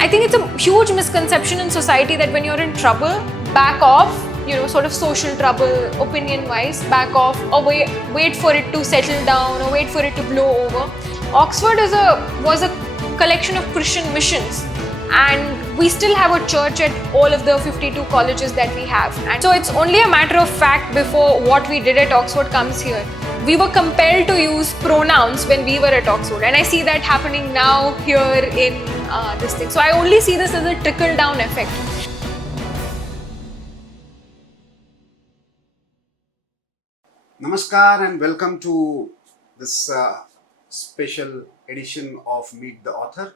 I think it's a huge misconception in society that when you're in trouble, back off, sort of social trouble, opinion-wise, back off, or wait for it to settle down, or wait for it to blow over. Oxford was a collection of Christian missions, and we still have a church at all of the 52 colleges that we have. And so it's only a matter of fact before what we did at Oxford comes here. We were compelled to use pronouns when we were at Oxford, and I see that happening now here in this thing. So I only see this as a trickle-down effect. Namaskar and welcome to this special edition of Meet the Author.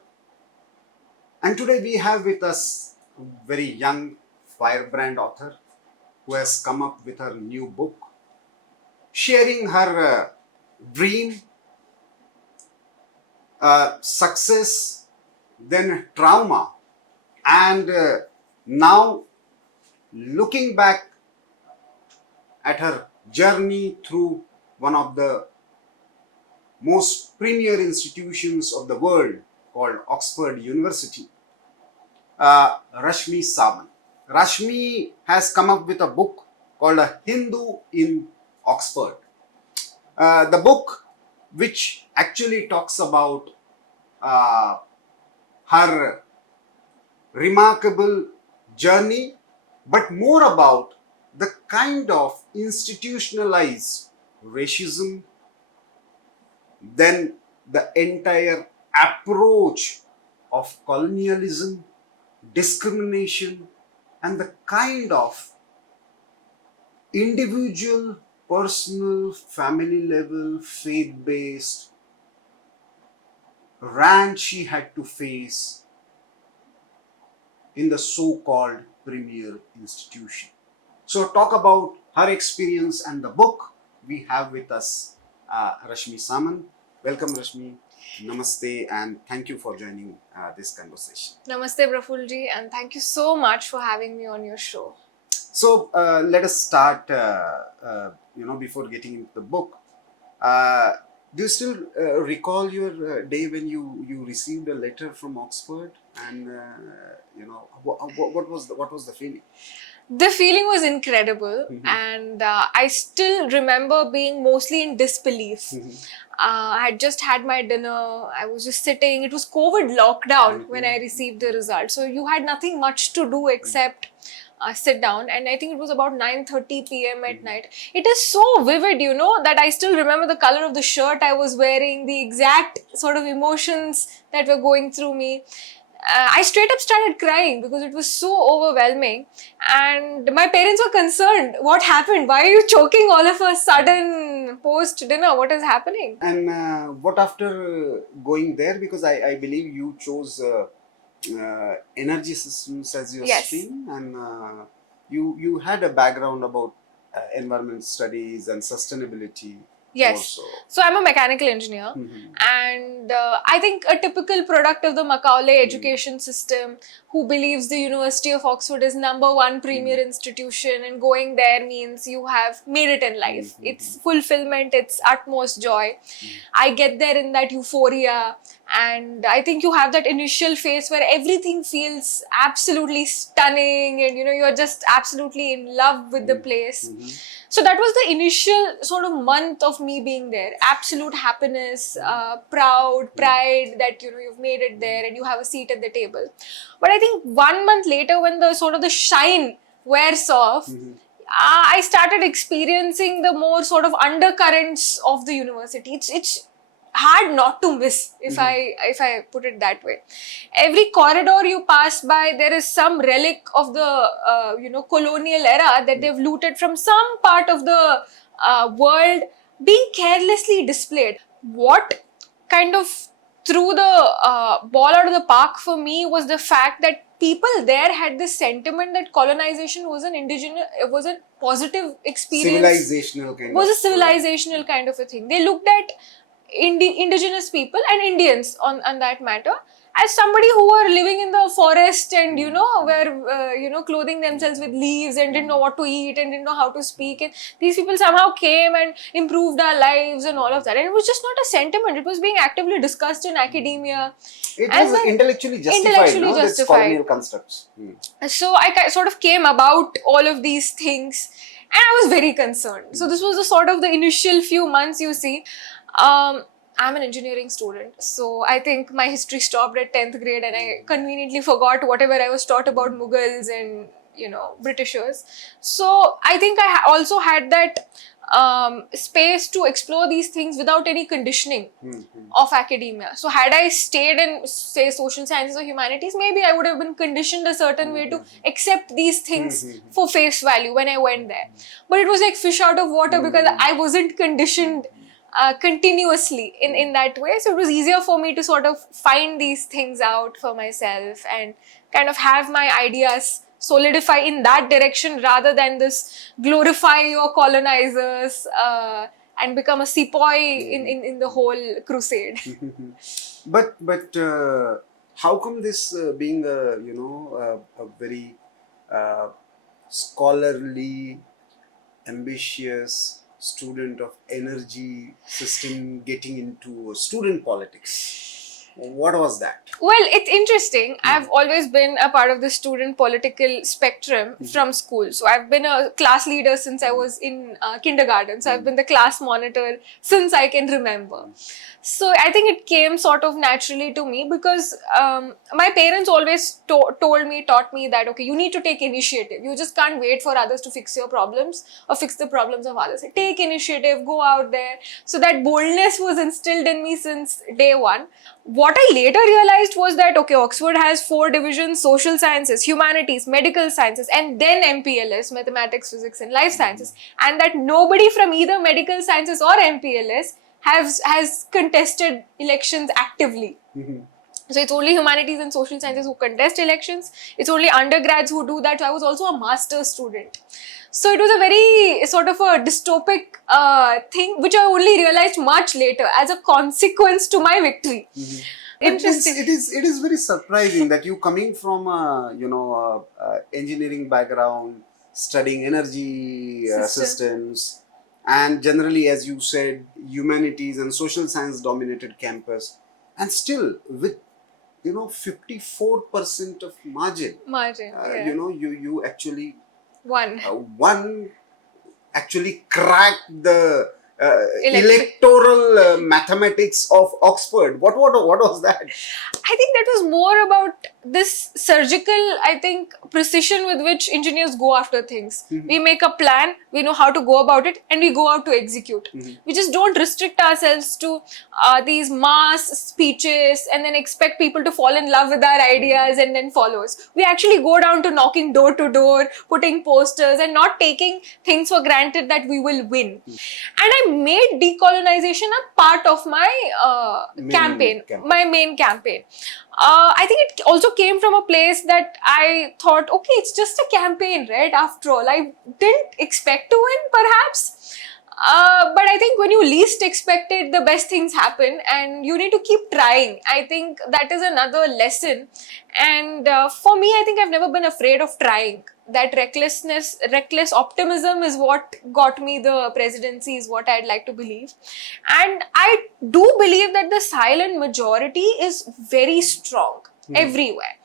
And today we have with us a very young firebrand author who has come up with her new book, sharing her dream, success, then trauma, and now looking back at her journey through one of the most premier institutions of the world called Oxford University, Rashmi Samant. Rashmi has come up with a book called A Hindu in Oxford. The book, which actually talks about her remarkable journey, but more about the kind of institutionalized racism, then the entire approach of colonialism, discrimination, and the kind of individual, personal, family level, faith-based rant she had to face in the so-called premier institution. So talk about her experience and the book. We have with us Rashmi Samant. Welcome Rashmi. Namaste and thank you for joining this conversation. Namaste Prafulla, and thank you so much for having me on your show. So let us start, before getting into the book. Do you still recall your day when you received a letter from Oxford, and what was the feeling? The feeling was incredible, and I still remember being mostly in disbelief. I had just had my dinner. I was just sitting. It was COVID lockdown when I received the result, so you had nothing much to do except sit down. And I think it was about 9:30 p.m. at night. It is so vivid, that I still remember the color of the shirt I was wearing, the exact sort of emotions that were going through me. I straight up started crying because it was so overwhelming, and my parents were concerned. What happened? Why are you choking all of a sudden post dinner? What is happening? And what after going there? Because I believe you chose energy systems as your stream, and you had a background about environment studies and sustainability. Yes. Also. So I'm a mechanical engineer, and I think a typical product of the Macaulay education system, who believes the University of Oxford is #1 premier institution, and going there means you have made it in life. It's fulfillment, it's utmost joy. I get there in that euphoria, and I think you have that initial phase where everything feels absolutely stunning, and you're just absolutely in love with the place. So that was the initial sort of month of me being there. Absolute happiness, pride that you've made it there and you have a seat at the table. But I think 1 month later, when the sort of the shine wears off, I started experiencing the more sort of undercurrents of the university. It's hard not to miss, if I put it that way. Every corridor you pass by, there is some relic of the colonial era that they've looted from some part of the world being carelessly displayed. What kind of threw the ball out of the park for me was the fact that people there had this sentiment that colonization was was a positive experience. Was a civilizational kind of a thing. They looked at indigenous people and Indians on that matter as somebody who were living in the forest and were clothing themselves with leaves and didn't know what to eat and didn't know how to speak, and these people somehow came and improved our lives and all of that, and it was just not a sentiment, it was being actively discussed in academia. It And was then intellectually justified, intellectually no? This justified. colonial constructs. So I sort of came about all of these things and I was very concerned. So this was the sort of the initial few months, you see. I'm an engineering student, so I think my history stopped at 10th grade and I conveniently forgot whatever I was taught about Mughals and Britishers. So I think I also had that space to explore these things without any conditioning of academia. So had I stayed in, say, social sciences or humanities, maybe I would have been conditioned a certain way to accept these things for face value when I went there. But it was like fish out of water because I wasn't conditioned continuously in that way. So it was easier for me to sort of find these things out for myself and kind of have my ideas solidify in that direction rather than this glorify your colonizers and become a sepoy in the whole crusade. But how come this being a very scholarly, ambitious student of energy system getting into student politics? What was that? Well, it's interesting. I've always been a part of the student political spectrum from school. So I've been a class leader since I was in kindergarten. So I've been the class monitor since I can remember. So I think it came sort of naturally to me because my parents always taught me that, okay, you need to take initiative. You just can't wait for others to fix your problems or fix the problems of others. Take initiative, go out there. So that boldness was instilled in me since day one. What I later realized was that, okay, Oxford has 4 divisions: social sciences, humanities, medical sciences, and then MPLS, mathematics, physics, and life sciences. And that nobody from either medical sciences or MPLS has contested elections actively. So it's only humanities and social sciences who contest elections. It's only undergrads who do that. So I was also a master's student. So it was a very sort of a dystopic thing, which I only realized much later as a consequence to my victory. Interesting. It is very surprising that you coming from a engineering background, studying energy systems, and generally, as you said, humanities and social science dominated campus, and still with 54% of margin. Yeah. You actually one actually cracked the electoral mathematics of Oxford. What was that? I think that was more about this surgical, I think, precision with which engineers go after things. We make a plan, we know how to go about it, and we go out to execute. We just don't restrict ourselves to these mass speeches and then expect people to fall in love with our ideas and then follow us. We actually go down to knocking door to door, putting posters, and not taking things for granted that we will win. And I made decolonization a part of my my main campaign. I think it also came from a place that I thought, okay, it's just a campaign, right? After all, I didn't expect to win, perhaps. But I think when you least expect it, the best things happen and you need to keep trying. I think that is another lesson. And for me, I think I've never been afraid of trying. That reckless optimism is what got me the presidency, is what I'd like to believe. And I do believe that the silent majority is very strong everywhere.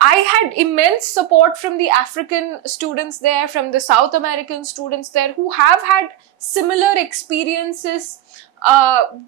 I had immense support from the African students there, from the South American students there, who have had similar experiences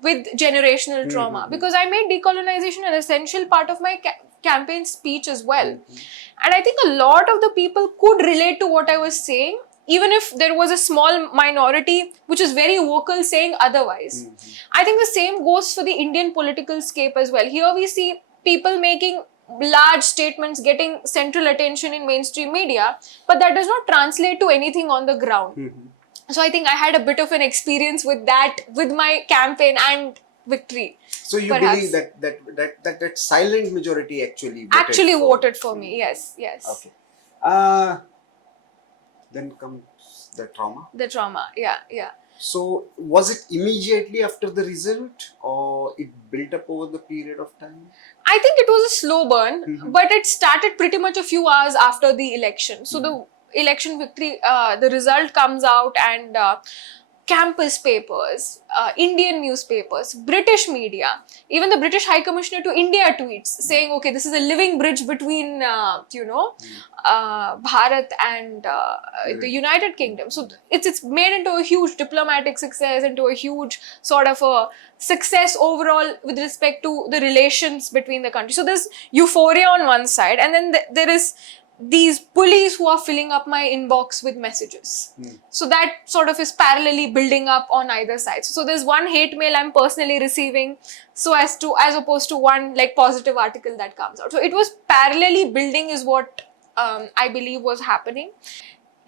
with generational trauma, because I made decolonization an essential part of my campaign speech as well. And I think a lot of the people could relate to what I was saying, even if there was a small minority which is very vocal saying otherwise. I think the same goes for the Indian political scape as well. Here we see people making large statements, getting central attention in mainstream media, but that does not translate to anything on the ground. So I think I had a bit of an experience with that, with my campaign and victory. So you believe that silent majority actually voted for me? Yes. Okay. Then comes the trauma. The trauma, yeah. So was it immediately after the result, or it built up over the period of time? I think it was a slow burn, but it started pretty much a few hours after the election. So the election victory, the result comes out, and campus papers, Indian newspapers, British media, even the British High Commissioner to India tweets saying, okay, this is a living bridge between, Bharat and the United Kingdom. So it's made into a huge diplomatic success, into a huge sort of a success overall with respect to the relations between the countries. So there's euphoria on one side, and then there is these bullies who are filling up my inbox with messages. So that sort of is parallelly building up on either side. So there's one hate mail I'm personally receiving, as opposed to one like positive article that comes out. So it was parallelly building is what I believe was happening.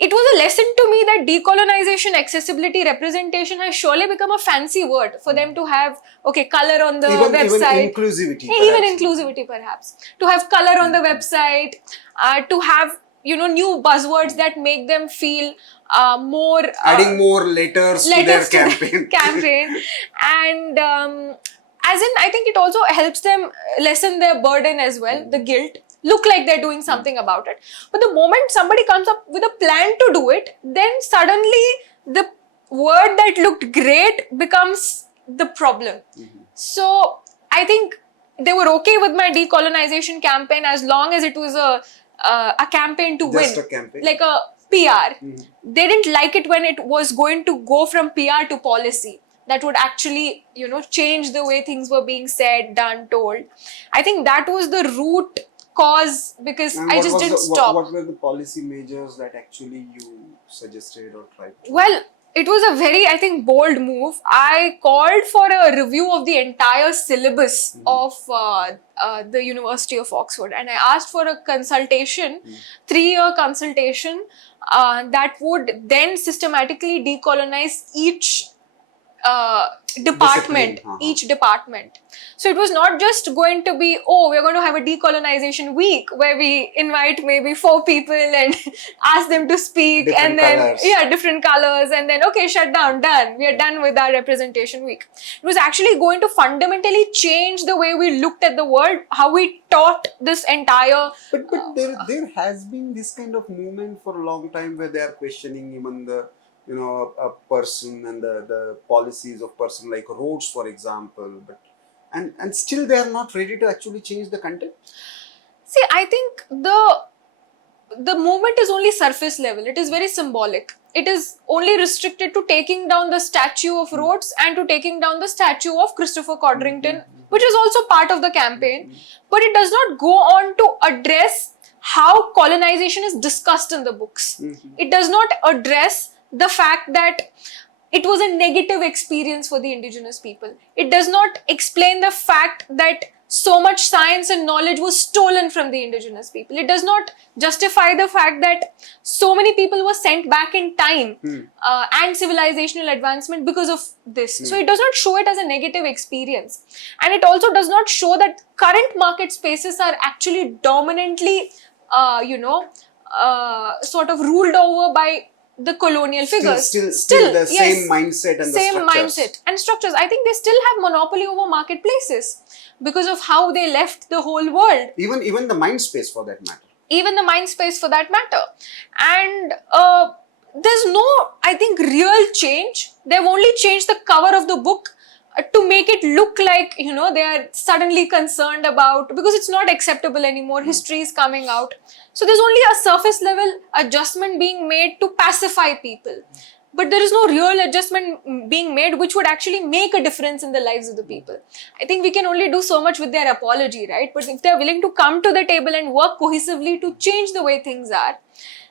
It was a lesson to me that decolonization, accessibility, representation has surely become a fancy word for them to have, color on the website. Even inclusivity. Even inclusivity, perhaps. To have color on the website, to have, new buzzwords that make them feel more... adding more letters to their campaign. And I think it also helps them lessen their burden as well, the guilt. Look like they're doing something about it. But the moment somebody comes up with a plan to do it, then suddenly the word that looked great becomes the problem. So I think they were okay with my decolonization campaign as long as it was a campaign to win. Just a campaign. Like a PR. They didn't like it when it was going to go from PR to policy. That would actually, change the way things were being said, done, told. I think that was the root cause, because I just didn't stop. What were the policy measures that actually you suggested or tried to? Well, it was a very, I think, bold move. I called for a review of the entire syllabus of the University of Oxford, and I asked for a consultation, 3-year consultation that would then systematically decolonize each department, each department. So it was not just going to be, we're going to have a decolonization week where we invite maybe 4 people and ask them to speak, different colors. Different colors, and then shut down, done. We are done with our representation week. It was actually going to fundamentally change the way we looked at the world, how we taught this entire... But there has been this kind of movement for a long time where they are questioning even the a person and the policies of person, like roads, for example, but and still they are not ready to actually change the content. See, I think the movement is only surface level. It is very symbolic. It is only restricted to taking down the statue of Rhodes and to taking down the statue of Christopher Codrington, which is also part of the campaign. But it does not go on to address how colonization is discussed in the books. It does not address the fact that it was a negative experience for the indigenous people. It does not explain the fact that so much science and knowledge was stolen from the indigenous people. It does not justify the fact that so many people were sent back in time and civilizational advancement because of this. So it does not show it as a negative experience. And it also does not show that current market spaces are actually dominantly, sort of ruled over by the colonial figures. Still the same mindset and same the structures. Mindset and structures. I think they still have monopoly over marketplaces because of how they left the whole world. Even the mind space for that matter. Even the mind space for that matter. And there's no, I think, real change. They've only changed the cover of the book to make it look like, they are suddenly concerned about, because it's not acceptable anymore. History is coming out. So there's only a surface level adjustment being made to pacify people. But there is no real adjustment being made which would actually make a difference in the lives of the people. I think we can only do so much with their apology, right? But if they're willing to come to the table and work cohesively to change the way things are,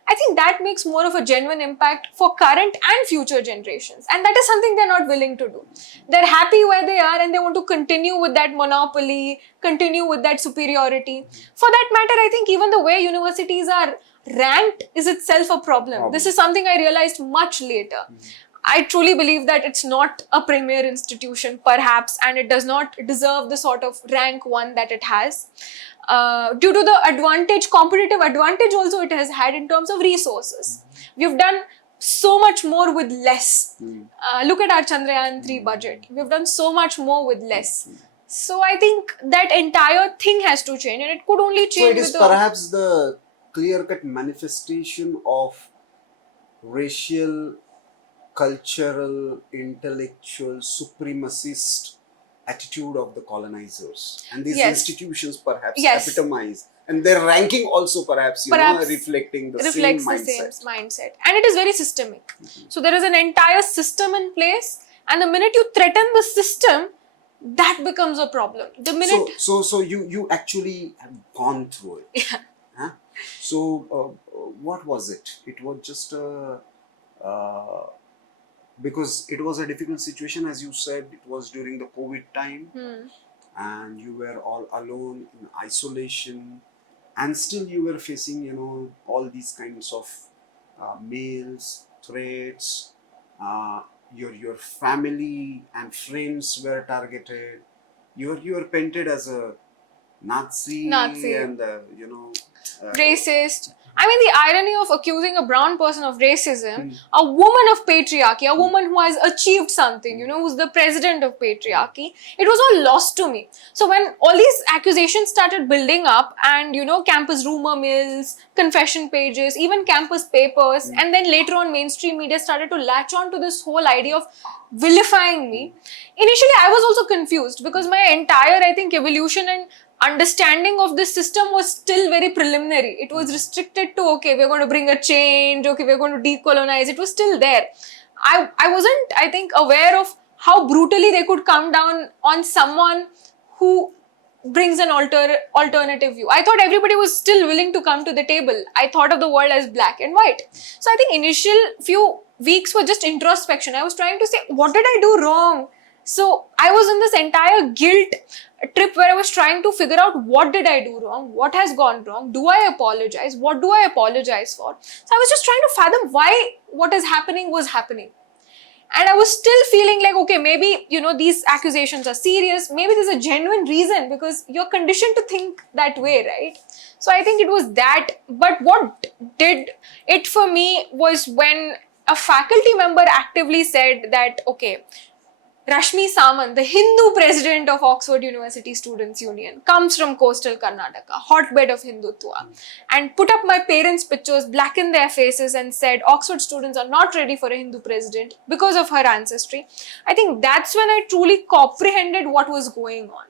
I think that makes more of a genuine impact for current and future generations. And that is something they're not willing to do. They're happy where they are and they want to continue with that monopoly, continue with that superiority. For that matter, I think even the way universities are ranked is itself a problem. This is something I realized much later. I truly believe that it's not a premier institution, perhaps, and it does not deserve the sort of rank 1 that it has. Due to the competitive advantage also it has had in terms of resources. We've done so much more with less. Look at our Chandrayaan 3 budget. We've done so much more with less. So I think that entire thing has to change, and it could only So change it is with perhaps the clear-cut manifestation of racial, cultural, intellectual, supremacist attitude of the colonizers. And these Yes. institutions perhaps Yes. epitomize. And their ranking also perhaps, reflecting the reflects same the mindset. same mindset, and it is very systemic. So there is an entire system in place, and the minute you threaten the system, that becomes a problem. The minute So you actually have gone through it. Yeah. Huh? So what was it? It was just a because it was a difficult situation, as you said. It was during the COVID time, and you were all alone in isolation, and still you were facing, all these kinds of mails, threats. Your family and friends were targeted. You were painted as a Nazi. And racist. I mean, the irony of accusing a brown person of racism, a woman of patriarchy, a woman who has achieved something, who's the president of patriarchy, it was all lost to me. So when all these accusations started building up, and campus rumor mills, confession pages, even campus papers, and then later on mainstream media started to latch on to this whole idea of vilifying me. Initially, I was also confused because my entire, I think, evolution and understanding of this system was still very preliminary. It was restricted to, okay, we're going to bring a change, okay, we're going to decolonize. It was still there. I wasn't, I think, aware of how brutally they could come down on someone who brings an alternative view. I thought everybody was still willing to come to the table. I thought of the world as black and white. So I think initial few weeks were just introspection. I was trying to say, what did I do wrong? So I was in this entire guilt trip where I was trying to figure out, what did I do wrong? What has gone wrong? Do I apologize? What do I apologize for? So I was just trying to fathom why what is happening was happening. And I was still feeling like, okay, maybe, these accusations are serious. Maybe there's a genuine reason, because you're conditioned to think that way, right? So I think it was that. But what did it for me was when a faculty member actively said that, okay, Rashmi Samant, the Hindu president of Oxford University Students' Union, comes from coastal Karnataka, hotbed of Hindutva, and put up my parents' pictures, blackened their faces, and said Oxford students are not ready for a Hindu president because of her ancestry. I think that's when I truly comprehended what was going on.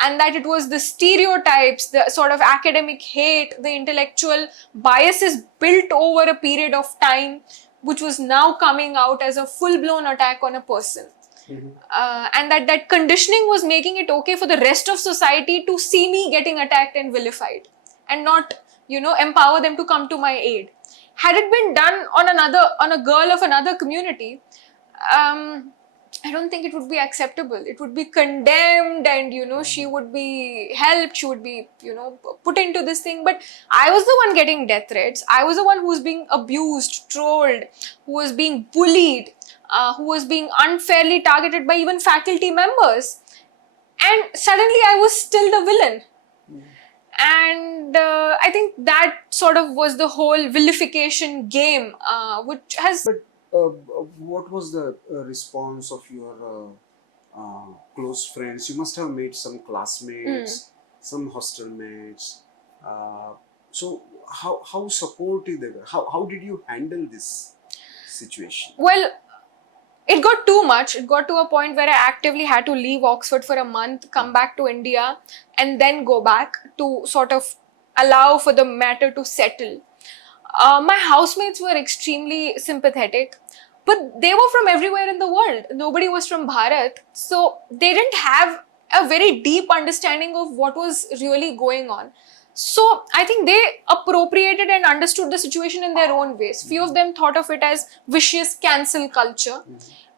And that it was the stereotypes, the sort of academic hate, the intellectual biases built over a period of time, which was now coming out as a full-blown attack on a person. And that conditioning was making it okay for the rest of society to see me getting attacked and vilified, and not, empower them to come to my aid. Had it been done on a girl of another community, I don't think it would be acceptable. It would be condemned, and she would be helped, she would be, put into this thing. But I was the one getting death threats. I was the one who was being abused, trolled, who was being bullied, who was being unfairly targeted by even faculty members. And suddenly I was still the villain. And I think that sort of was the whole vilification game, which has... But what was the response of your close friends? You must have made some classmates, some hostel mates. So how supportive they were? How did you handle this situation? Well, it got too much. It got to a point where I actively had to leave Oxford for a month, come back to India, and then go back to sort of allow for the matter to settle. My housemates were extremely sympathetic, but they were from everywhere in the world. Nobody was from Bharat. So they didn't have a very deep understanding of what was really going on. So I think they appropriated and understood the situation in their own ways. Few of them thought of it as vicious cancel culture,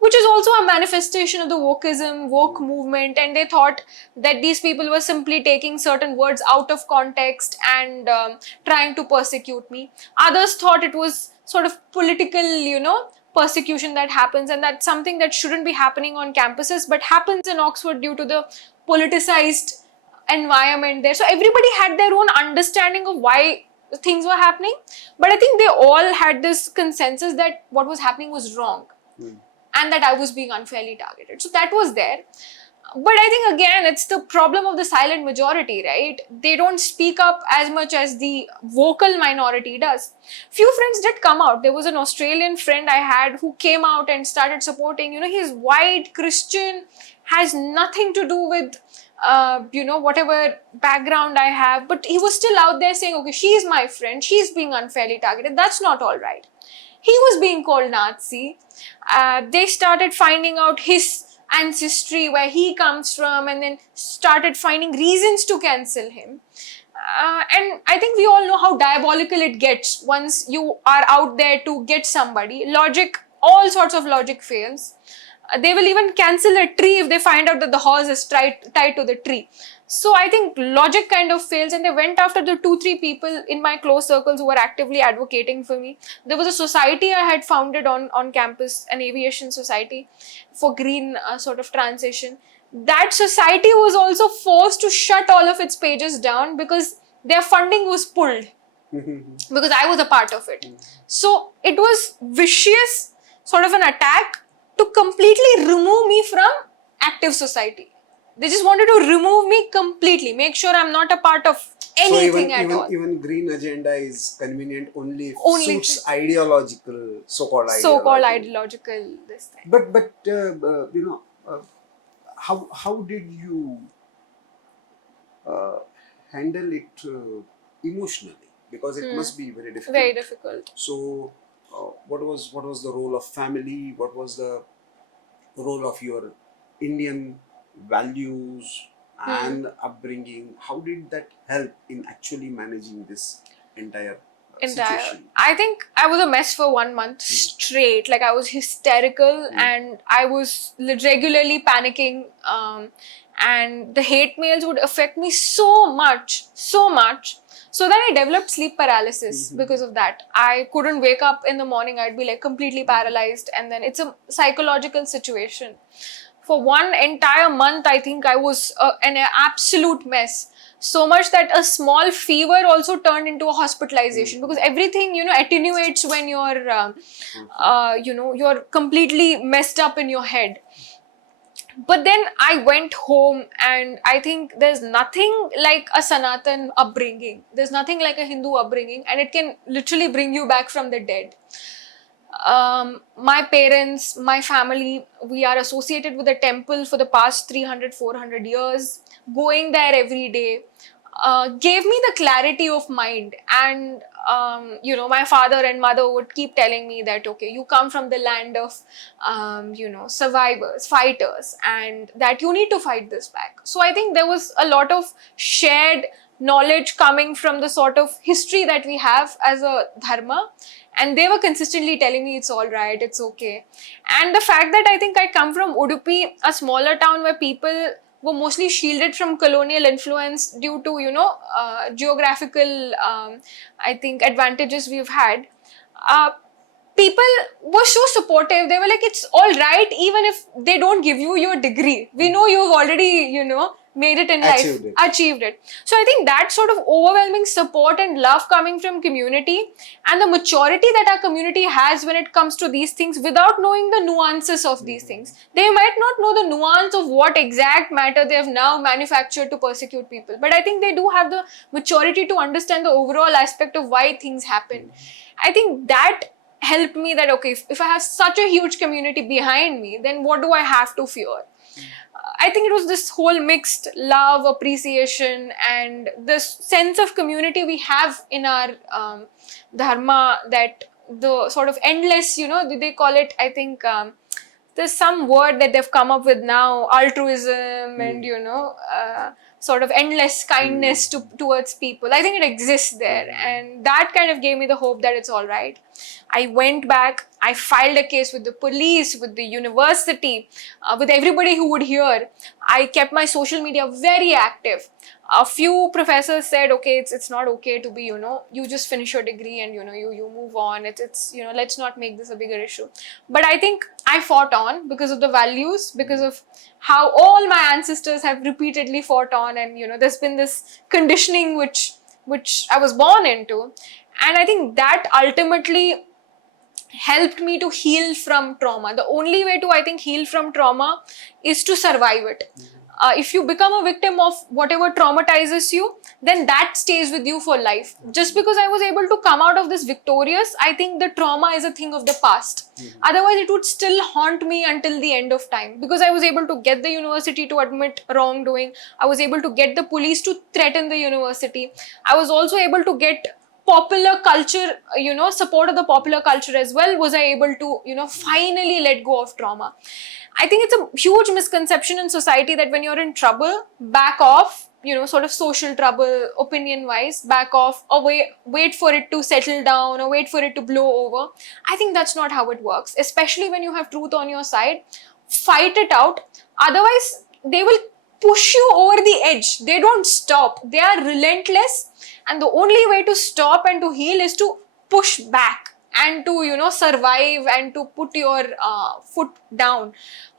which is also a manifestation of the woke movement. And they thought that these people were simply taking certain words out of context and trying to persecute me. Others thought it was sort of political, persecution that happens, and that's something that shouldn't be happening on campuses, but happens in Oxford due to the politicized environment there. So everybody had their own understanding of why things were happening. But I think they all had this consensus that what was happening was wrong and that I was being unfairly targeted. So that was there. But I think again, it's the problem of the silent majority, right? They don't speak up as much as the vocal minority does. Few friends did come out. There was an Australian friend I had who came out and started supporting. He's white, Christian, has nothing to do with, whatever background I have. But he was still out there saying, okay, she's my friend. She's being unfairly targeted. That's not all right. He was being called Nazi. They started finding out his ancestry, where he comes from, and then started finding reasons to cancel him. And I think we all know how diabolical it gets once you are out there to get somebody. Logic, all sorts of logic fails. They will even cancel a tree if they find out that the horse is tied to the tree. So I think logic kind of fails, and they went after the 2-3 people in my close circles who were actively advocating for me. There was a society I had founded on campus, an aviation society for green sort of transition. That society was also forced to shut all of its pages down because their funding was pulled because I was a part of it. So it was vicious, sort of an attack to completely remove me from active society. They just wanted to remove me completely, make sure I'm not a part of anything all. Even green agenda is convenient only if suits ideological, so-called ideological this thing. But how did you handle it emotionally? Because it must be very difficult. Very difficult. So, what was the role of family? What was the role of your Indian values and upbringing? How did that help in actually managing this entire situation? I think I was a mess for 1 month straight. Like I was hysterical and I was regularly panicking. And the hate mails would affect me so much. So then I developed sleep paralysis because of that. I couldn't wake up in the morning. I'd be like completely paralyzed. And then it's a psychological situation. For 1 entire month, I think I was an absolute mess. So much that a small fever also turned into a hospitalization because everything, attenuates when you're, you're completely messed up in your head. But then I went home, and I think there's nothing like a Sanatan upbringing. There's nothing like a Hindu upbringing, and it can literally bring you back from the dead. My parents, my family, we are associated with the temple for the past 300-400 years. Going there every day gave me the clarity of mind. And my father and mother would keep telling me that, okay, you come from the land of survivors, fighters, and that you need to fight this back. So I think there was a lot of shared knowledge coming from the sort of history that we have as a dharma. And they were consistently telling me it's all right, it's okay. And the fact that I think I come from Udupi, a smaller town where people were mostly shielded from colonial influence due to, geographical, I think, advantages we've had. People were so supportive. They were like, it's all right, even if they don't give you your degree. We know you've already, made it in life, achieved it. So I think that sort of overwhelming support and love coming from community and the maturity that our community has when it comes to these things without knowing the nuances of these things. They might not know the nuance of what exact matter they have now manufactured to persecute people. But I think they do have the maturity to understand the overall aspect of why things happen. I think that helped me that, okay, if I have such a huge community behind me, then what do I have to fear? I think it was this whole mixed love, appreciation, and this sense of community we have in our dharma, that the sort of endless, they call it, I think, there's some word that they've come up with now, altruism and, sort of endless kindness towards people. I think it exists there. And that kind of gave me the hope that it's all right. I went back, I filed a case with the police, with the university, with everybody who would hear. I kept my social media very active. A few professors said, okay, it's not okay to be, you just finish your degree and, you move on. It's let's not make this a bigger issue. But I think I fought on because of the values, because of how all my ancestors have repeatedly fought on. And, there's been this conditioning which which I was born into. And I think that ultimately helped me to heal from trauma. The only way to, I think, heal from trauma is to survive it. If you become a victim of whatever traumatizes you, then that stays with you for life. Just because I was able to come out of this victorious, I think the trauma is a thing of the past. Otherwise, it would still haunt me until the end of time. Because I was able to get the university to admit wrongdoing. I was able to get the police to threaten the university. I was also able to get popular culture, support of the popular culture as well. Was I able to, finally let go of trauma. I think it's a huge misconception in society that when you're in trouble, back off, sort of social trouble, opinion wise, back off, or wait for it to settle down, or wait for it to blow over. I think that's not how it works, especially when you have truth on your side. Fight it out. Otherwise, they will push you over the edge. They don't stop. They are relentless. And the only way to stop and to heal is to push back and to, survive and to put your foot down.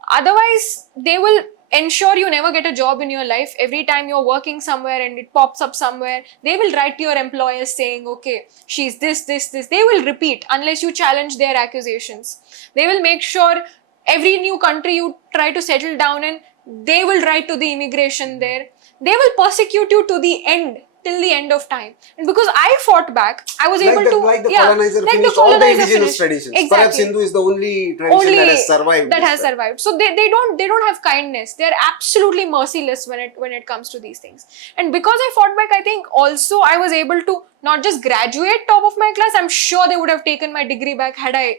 Otherwise, they will ensure you never get a job in your life. Every time you're working somewhere and it pops up somewhere, they will write to your employers saying, okay, she's this. They will repeat unless you challenge their accusations. They will make sure every new country you try to settle down in, they will write to the immigration there. They will persecute you to the end, till the end of time. And because I fought back, I was able to... Like the colonizer finished all the indigenous traditions. Exactly. Perhaps Hindu is the only tradition that has survived. That has survived. So they don't have kindness. They're absolutely merciless when it comes to these things. And because I fought back, I think also I was able to not just graduate top of my class. I'm sure they would have taken my degree back had I,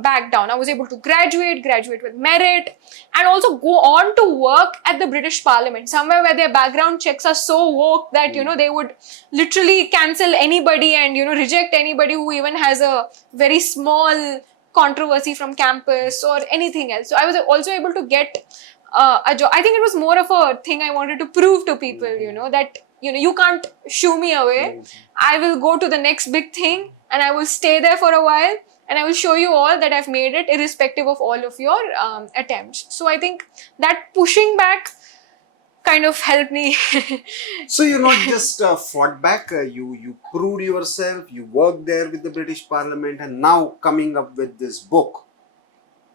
backed down. I was able to graduate with merit, and also go on to work at the British Parliament, somewhere where their background checks are so woke that, they would literally cancel anybody and, reject anybody who even has a very small controversy from campus or anything else. So I was also able to get a job. I think it was more of a thing I wanted to prove to people, that, you can't shoo me away. I will go to the next big thing and I will stay there for a while and I will show you all that I've made it, irrespective of all of your attempts. So I think that pushing back kind of helped me. So you not just fought back, you proved yourself, you worked there with the British Parliament, and now coming up with this book.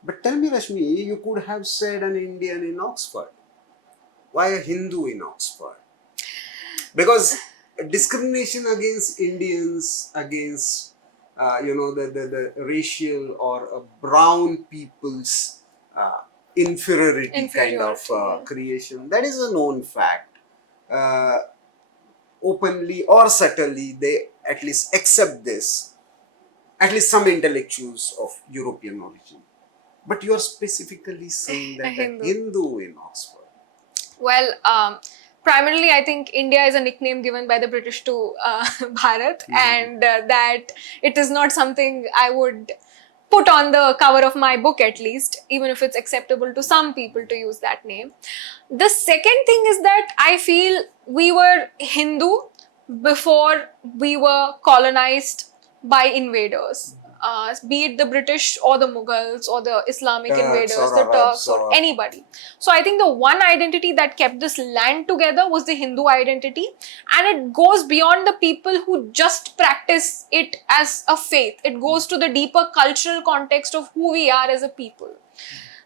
But tell me, Rashmi, you could have said an Indian in Oxford. Why a Hindu in Oxford? Because discrimination against Indians, against the racial or brown people's inferiority kind of creation, that is a known fact. Openly or subtly, they at least accept this, at least some intellectuals of European origin. But you are specifically saying that a Hindu in Oxford. Well, primarily, I think India is a nickname given by the British to Bharat, and that it is not something I would put on the cover of my book, at least, even if it's acceptable to some people to use that name. The second thing is that I feel we were Hindu before we were colonized by invaders. Be it the British or the Mughals or the Islamic invaders, the Turks or anybody. So I think the one identity that kept this land together was the Hindu identity, and it goes beyond the people who just practice it as a faith. It goes to the deeper cultural context of who we are as a people.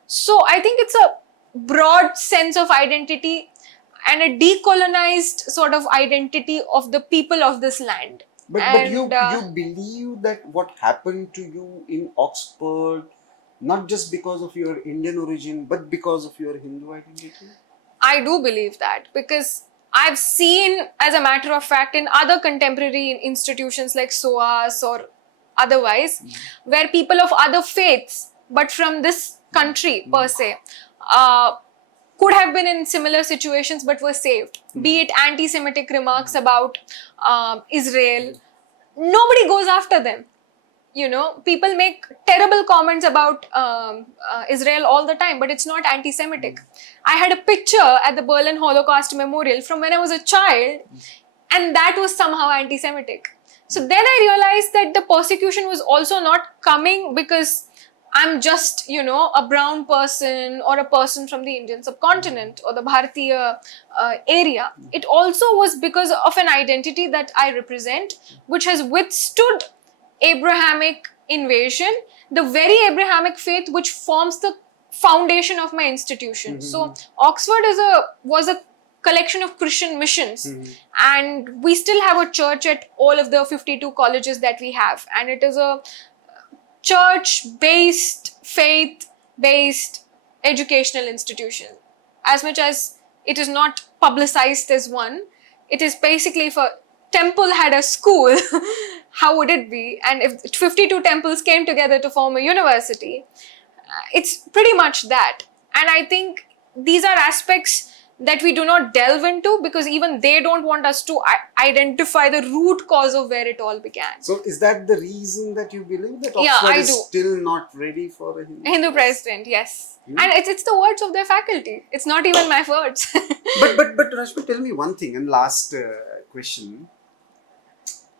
So I think it's a broad sense of identity and a decolonized sort of identity of the people of this land. But you believe that what happened to you in Oxford, not just because of your Indian origin, but because of your Hindu identity? I do believe that, because I've seen, as a matter of fact, in other contemporary institutions like SOAS or otherwise, where people of other faiths, but from this country per se, could have been in similar situations but were saved. Be it anti-Semitic remarks about Israel, nobody goes after them. People make terrible comments about Israel all the time, but it's not anti-Semitic. I had a picture at the Berlin Holocaust Memorial from when I was a child, and that was somehow anti-Semitic. So then I realized that the persecution was also not coming because I'm just, a brown person or a person from the Indian subcontinent or the Bharatiya area. It also was because of an identity that I represent, which has withstood Abrahamic invasion, the very Abrahamic faith which forms the foundation of my institution. So Oxford was a collection of Christian missions, and we still have a church at all of the 52 colleges that we have, and it is a church-based, faith-based educational institution. As much as it is not publicized as one, it is basically, if a temple had a school, how would it be? And if 52 temples came together to form a university, it's pretty much that. And I think these are aspects that we do not delve into, because even they don't want us to identify the root cause of where it all began. So is that the reason that you believe that Yeah, Oxford I is do. still not ready for a Hindu president, yes. And it's the words of their faculty. It's not even my words. but Rashmi, tell me one thing, and last question.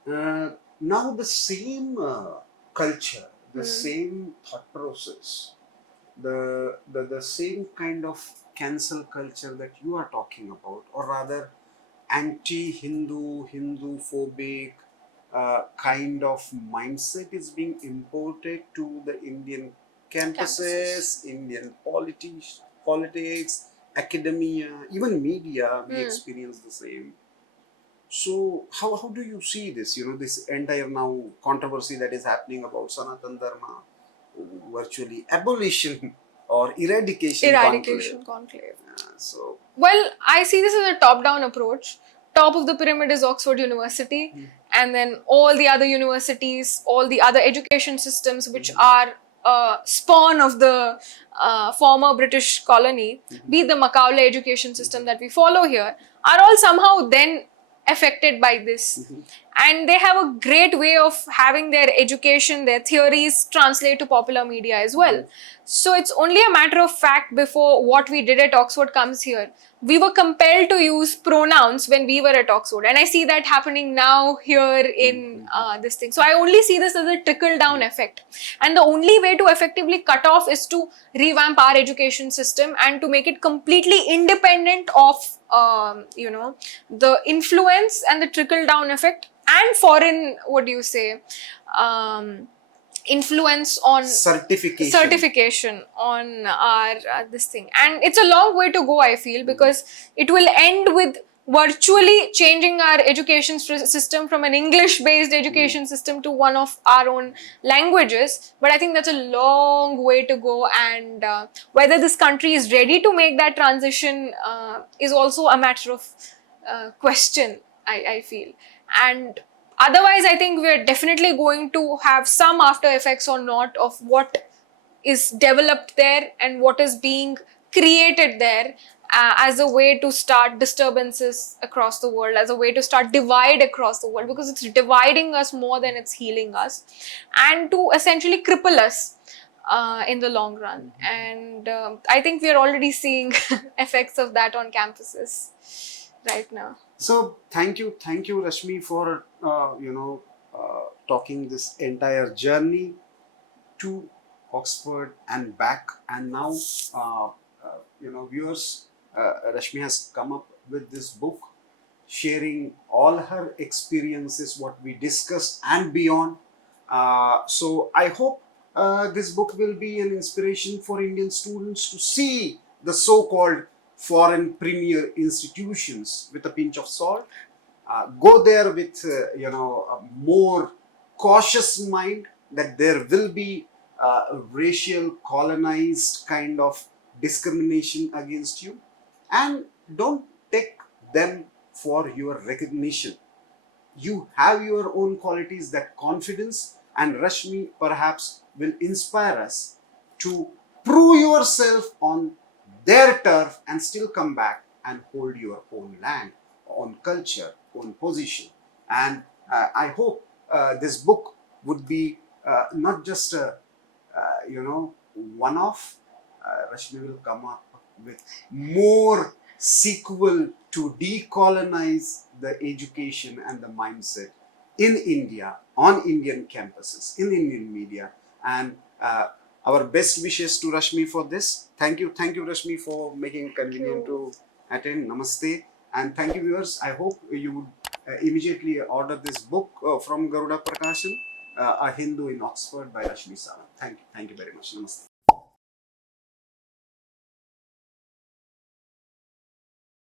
Now the same culture, the same thought process, the same kind of cancel culture that you are talking about, or rather anti-Hindu, Hindu-phobic kind of mindset is being imported to the Indian campuses, Indian politics, academia, even media. We experience the same. So how do you see this? This entire now controversy that is happening about Sanatan Dharma, virtually abolition or eradication Conclave. So Well, I see this as a top-down approach. Top of the pyramid is Oxford University, and then all the other universities, all the other education systems which are spawn of the former British colony, be it the Macaulay education system that we follow here, are all somehow then affected by this. And they have a great way of having their education, their theories translate to popular media as well. So it's only a matter of fact before what we did at Oxford comes here. We were compelled to use pronouns when we were at Oxford, and I see that happening now here in this thing. So I only see this as a trickle-down effect, and the only way to effectively cut off is to revamp our education system and to make it completely independent of the influence and the trickle-down effect and foreign, influence on certification on our this thing. And it's a long way to go, I feel, because it will end with virtually changing our education system from an English based education system to one of our own languages. But I think that's a long way to go, and whether this country is ready to make that transition is also a matter of question, I feel. And otherwise, I think we're definitely going to have some after effects or not of what is developed there and what is being created there as a way to start disturbances across the world, as a way to start divide across the world, because it's dividing us more than it's healing us, and to essentially cripple us in the long run. And I think we're already seeing effects of that on campuses right now. So thank you, Rashmi, for talking this entire journey to Oxford and back. And now, viewers, Rashmi has come up with this book, sharing all her experiences, what we discussed and beyond. So I hope this book will be an inspiration for Indian students to see the so-called foreign premier institutions with a pinch of salt. Go there with a more cautious mind that there will be racial colonized kind of discrimination against you, and don't take them for your recognition. You have your own qualities, that confidence, and Rashmi perhaps will inspire us to prove yourself on their turf and still come back and hold your own land, own culture, own position. And I hope this book would be not just a one-off. Rashmi will come up with more sequel to decolonize the education and the mindset in India, on Indian campuses, in Indian media. And Our best wishes to Rashmi for this. Thank you, Rashmi, for making it convenient to attend. Namaste, and thank you, viewers. I hope you would immediately order this book from Garuda Prakashan, A Hindu in Oxford by Rashmi Samant. Thank you very much. Namaste.